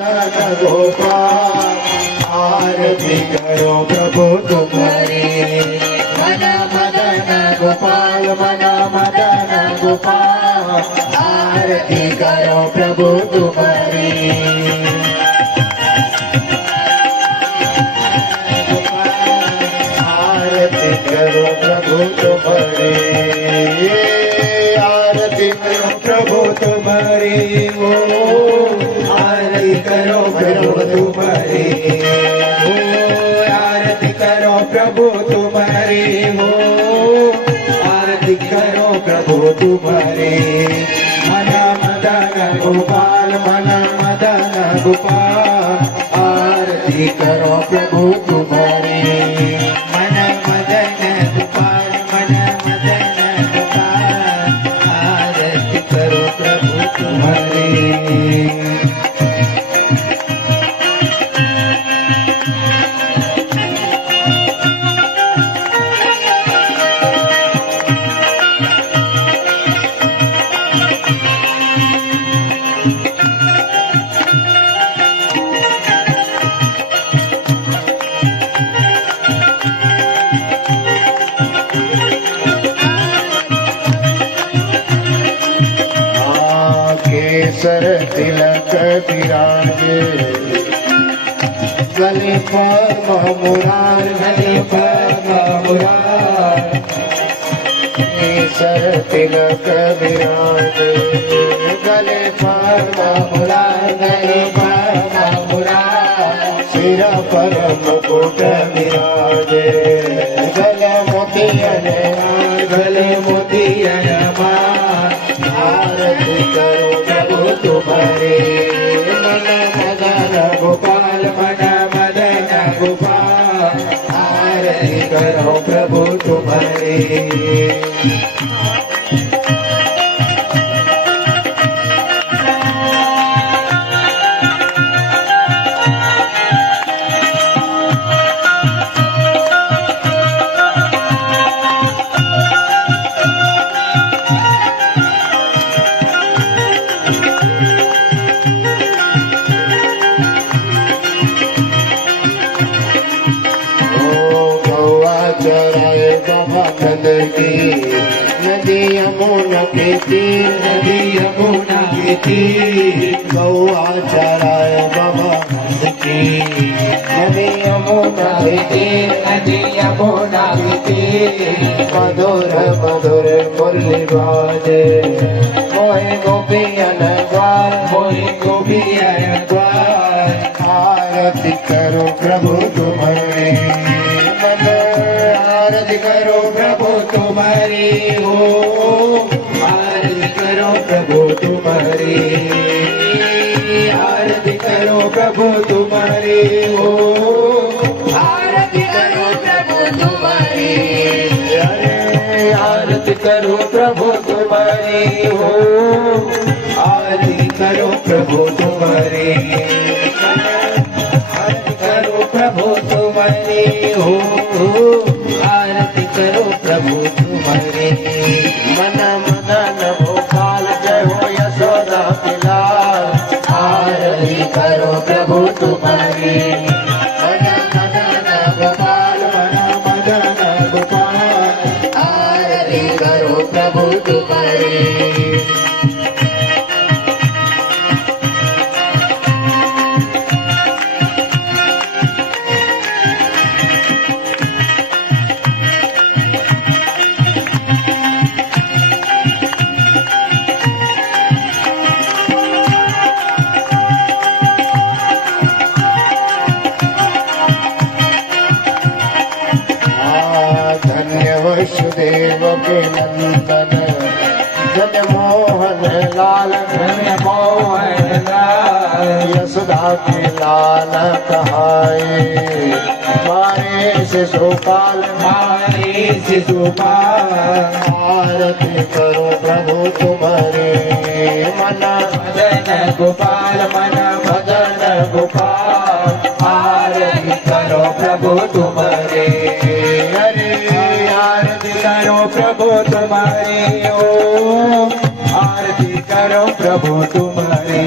गोपाल आरती करो प्रभु तुम्हारी। मन मदन गोपाल मन मदन गोपाल आरती करो प्रभु तुम्हारी। आरती करो प्रभु तुम्हारी। आरती करो प्रभु तुम्हारी। ओ आरती करो प्रभु तुम्हारी। ओ आरती करो प्रभु तुम्हारी। हो आरती करो प्रभु तुम्हारी। मन मदन गोपाल मन मदन गोपाल आरती करो प्रभु तुम्हारी। मन मदन गोपाल मन मदन गोपाल आरती करो प्रभु तुम्हारी। केसर तिलक विराजे गले पर मुरार गले पर मुरार। केसर तिलक विराजे गले पर मुरार गले पर मुरार। सिर पर मुकुट विराजे गले मोतियन गले मोतियन मार। आरती करो प्रभु तुम्हारे। मन मदन गोपाल मन मदन गोपाल आरती करो प्रभु तुम्हारे। नदी यमुना के तीर नदी यमुना के तीर गौआ चराए बाबा की। नदी यमुना के तीर नदी यमुना के तीर मधुर मधुर मुरली बाजे। मोहे गोपियन द्वार मोहे गोपियन द्वार आरती करो प्रभु तुम्हारे। आरती करो प्रभु तुम्हारी। हो आरती करो प्रभु तुम्हारी। आरती करो प्रभु तुम्हारी। हो आरती करो प्रभु तुम्हारी। अरे आरती करो प्रभु तुम्हारी। हो आरती करो प्रभु तुम्हारी। आरती करो प्रभु तुम्हारी। हो आरती करो प्रभु तुम्हारे। मन मदन गोपाल जय हो यशोदा के लाल आरती करो प्रभु तुम्हारे। मन मदन गोपाल मन मदन गोपाल आरती करो प्रभु तुम्हारे। वसुदेव के नंदन जन मोहन लाल जन मोहन लाल यशोदा के लाल कहाए। मारे शिशुपाल आरती करो प्रभु तुम्हारे। मन मदन गोपाल मन मदन गोपाल आरती करो प्रभु तुम्हारे। आरती करो प्रभु तुम्हारे। ओ आरती करो प्रभु तुम्हारे।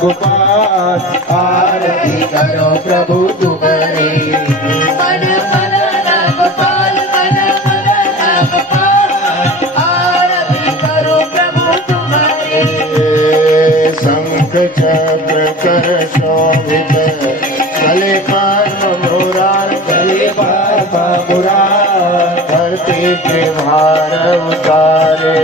गोपाल आरती करो प्रभु तुम्हारी मन मदन गोपाल मन मदन गोपाल आरती करो प्रभु तुम्हारी शंख चक्र कर शोभित गले पर मुरार गले पर मुरार धरती के भार उतारे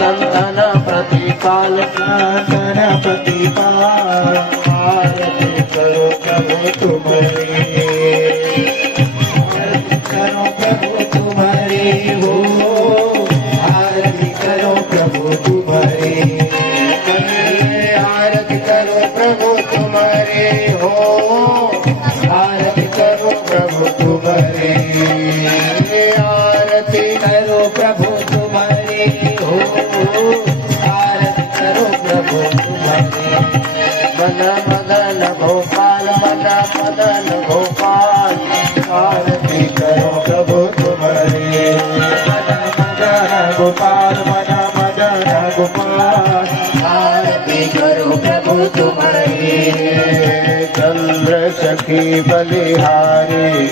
संतन प्रतिपाल संतन प्रतिपाल आरती करो प्रभु तुम्हारी आरती करो प्रभु तुम्हारी हो आरती करो प्रभु तुम्हारी आरती करो प्रभु तुम्हारे हो आरती करो प्रभु तुम्हारे आरती करो प्रभु तुम्हारी हो आरती करो प्रभु तुम्हारी मन मदन गोपाल मन मदन गोपाल आरती करो प्रभु तुम्हारे मदन मदन गोपाल मन मदन गोपाल आरती करो प्रभु तुम्हारी चंद्र सखी बलिहारी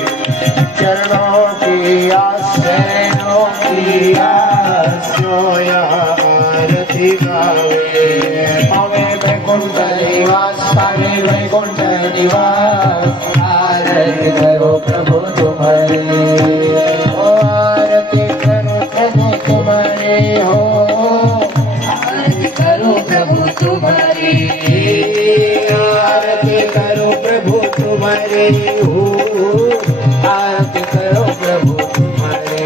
चरणों की आशयों की आशोया आरती गावे पावे वैकुंठ निवास पावे वैकुंठ निवास आरती करो प्रभु तुम्हारी ओ आरती करो प्रभु तुम्हारे हो आरती करो प्रभु तुम्हारी आरती करो प्रभु तुम्हारे हो आरती करो प्रभु तुम्हारी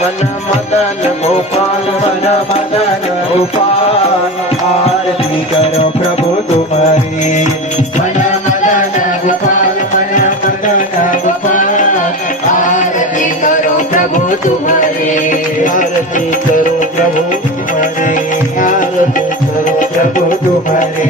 मन मदन गोपाल मन मदन गोपाल आरती करो प्रभु तुम्हारी मन मदन गोपाल मन मदन गोपाल आरती करो प्रभु तुम्हारी आरती करो प्रभु तुम्हारे आरती करो प्रभु तुम्हारे